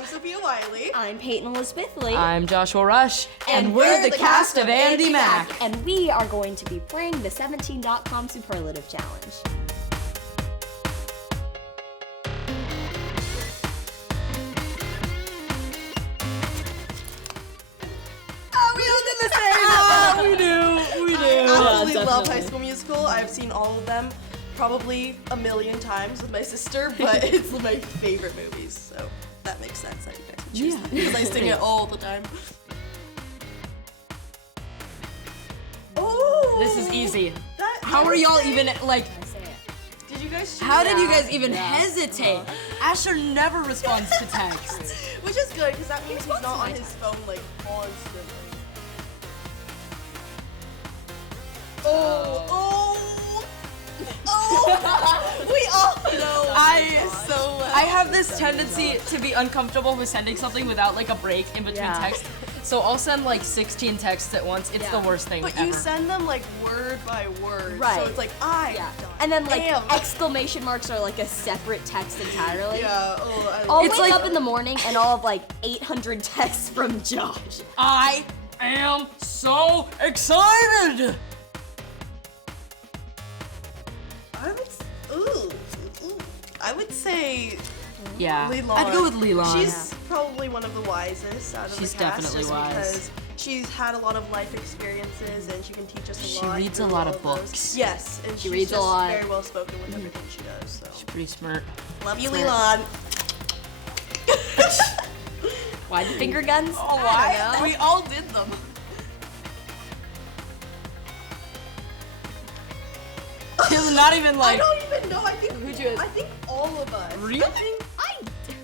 I'm Sofia Wylie. I'm Peyton Elizabeth Lee. I'm Joshua Rush. And we're the cast of Andi Mack. And we are going to be playing the 17.com Superlative Challenge. We do. I absolutely love High School Musical. I've seen all of them probably a million times with my sister, but it's my favorite movies, so that makes sense that you guys would choose that, because I sing it all the time. Oh! This is easy. That How are y'all even, like, Did you guys choose how that? did you guys even hesitate? Asher never responds to texts. Which is good, because that means he's not on his phone, like, constantly. We all know. I have this tendency to be uncomfortable with sending something without like a break in between texts. So I'll send like 16 texts at once. It's the worst thing But ever. you send them like word by word. Right. So it's like And then like Damn. exclamation marks are like a separate text entirely. Yeah. I'll It's wake like- up in the morning and I'll have like 800 texts from Josh. I am so excited. I would say Yeah. Lilan. I'd go with Lilan. She's probably one of the wisest out of She's the cast. definitely just wise. Because she's had a lot of life experiences and she can teach us a lot. She reads a through lot all of those. books. Yes, and she's reads a just lot. very well spoken with everything she does. So She's pretty smart. love you, Lilan. Why the finger guns? Oh, I don't know. We all did them. It's not even I like. don't even know. I think Who'd you- I think all of us. Really?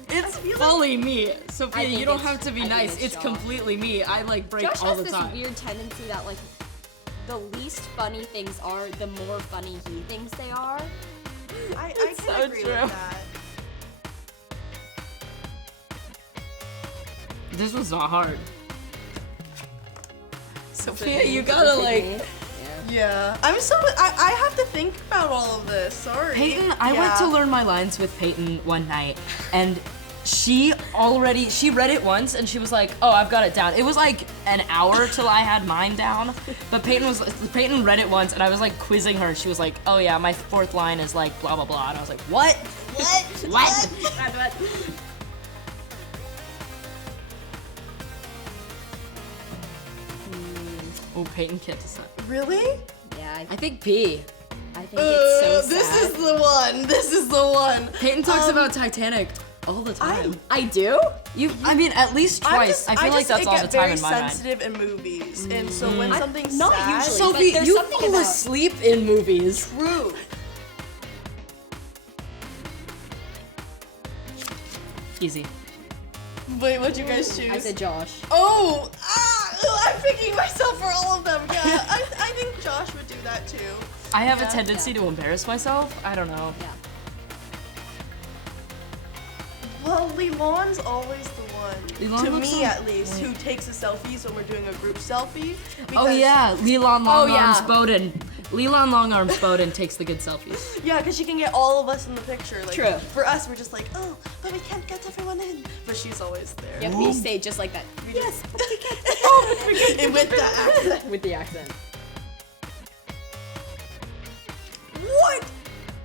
It's feel like- fully me. Sophia, I think you don't it's- have to be I think nice. it's It's Josh. completely me. I like break Josh all has the this time. weird tendency that like the least funny things are, the more funny he thinks they are. I It's can so agree true. with that. This was not hard. Sophia, you gotta like. Yeah. I have to think about all of this. Sorry. Peyton, I went to learn my lines with Peyton one night, and she read it once, and she was like, "Oh, I've got it down." It was like an hour till I had mine down, but Peyton read it once, and I was like quizzing her. She was like, "Oh yeah, my fourth line is like blah blah blah," and I was like, "What? What?" Oh, Peyton can't decide. Really? Yeah, I think B. I think it's so sad. This is the one. This is the one. Peyton talks about Titanic all the time. I do? I mean, at least twice. I feel like that's all the time in my mind. I get very sensitive in movies, and so when something's not sad, usually. Sophie, But there's you something fall about- asleep in movies. true. Easy. Wait, what'd you guys choose? I said Josh. I'm picking myself for all of them. Yeah, I think Josh would do that too. I have a tendency to embarrass myself. I don't know. Yeah. Well, Lilan's always the one, Lilan to looks me so- at least, who takes the selfies when we're doing a group selfie. Oh because- yeah, Lilan Long yeah. Arms Bowden. Lilan Long Arms Bowden takes the good selfies. Yeah, because she can get all of us in the picture. Like, True. For us, we're just like, oh, but we can't get everyone in. But she's always there. Yeah, we say just like that. Yes. And with the accent. With the accent. What?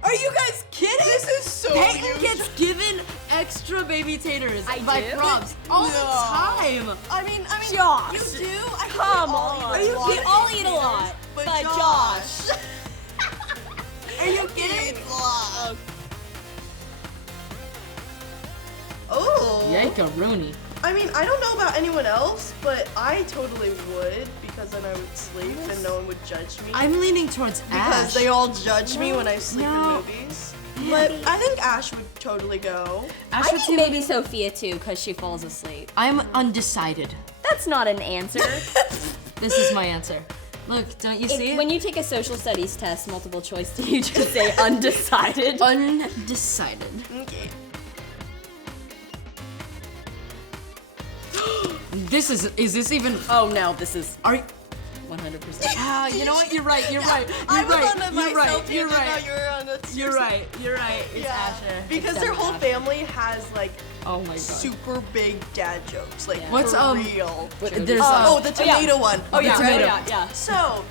Are you guys kidding? This is so Peyton huge. gets given extra baby taters I by do? props all the No. time. I mean, Josh. you do. I think Come we all on. eat a Are you lot kidding? of All eat a taters, lot. But But Josh. Are you kidding? Oh. Yankaroonie. I mean, I don't know about anyone else, but I totally would, because then I would sleep and no one would judge me. I'm leaning towards because Ash. they all judge me when I sleep No. in movies. But I think Ash would totally go. Ash I would think seem- maybe Sophia too, because she falls asleep. I'm undecided. That's not an answer. This is my answer. Look, don't you see? When you take a social studies test, multiple choice, do you just say undecided? Undecided. Okay. Is this even? Oh no, this is. Are 100%. Ah, you know what? You're right. You're right. I You're was right. on my You're right. self-tangent, You're now right. you're on a You're right. You're right. It's Yeah, Asher. because It's their whole definitely family has like Oh my god. super big dad jokes, like Yeah. What's, for real. There's The tomato one. Oh yeah, tomato. yeah. So,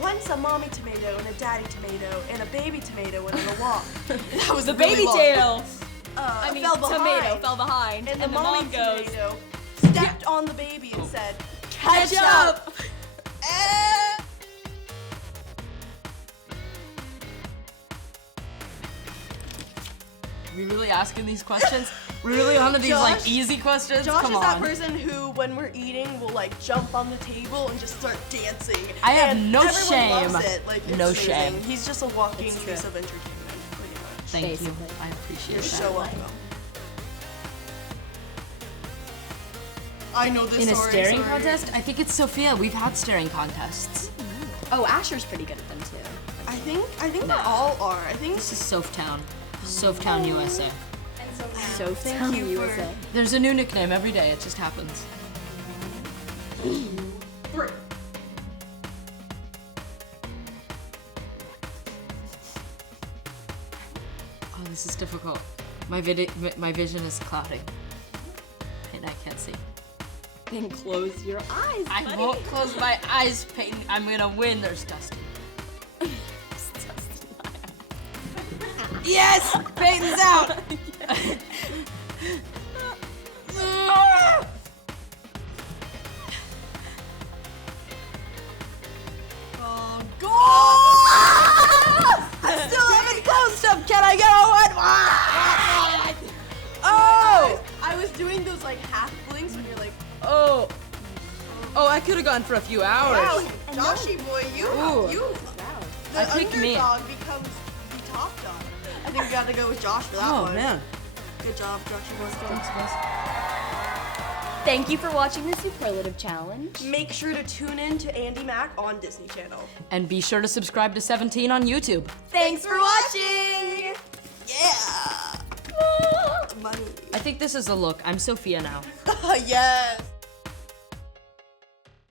once a mommy tomato and a daddy tomato and a baby tomato went on a walk. That was The really baby long. tail. Fell behind. Tomato fell behind, And and the the mommy mom goes, tomato stepped on the baby and said, "Catch "Catch up." up." Eh. We really asking these questions? We really on to these like Josh- easy questions? Josh Come is on. that person who, when we're eating, will like jump on the table and just start dancing. I have And no everyone shame. Loves it. Like, it's No amazing. shame. He's just a walking It's piece true. of entertainment, pretty much. Thank you. Basically. I appreciate You're that. so welcome. I know this In a story, staring sorry. contest? I think it's Sophia. We've had staring contests. Oh, Asher's pretty good at them too. I think they all are. I think This is Softown. Softown, USA. So Thank you for- USA. There's a new nickname every day. It just happens. 3. Oh, this is difficult. My vision is clouding. And I can't see. Then close your eyes, I buddy. won't close my eyes, Peyton. I'm gonna win. There's Dustin. Yes! Peyton's out! Oh, goal! I still haven't closed up. Can I get a one? Oh! I was doing those like half blinks when you're like, Oh. Oh, I could have gone for a few hours. wow, Joshy boy, Ooh. you. The I picked me. underdog becomes the top dog. I think we got to go with Josh for that Oh, one. man. Good job, Joshy boy. Thanks, guys. Thank you for watching the Superlative Challenge. Make sure to tune in to Andi Mack on Disney Channel. And be sure to subscribe to 17 on YouTube. Thanks for watching! Yeah! Money. I think this is a look. I'm Sophia now. Yes!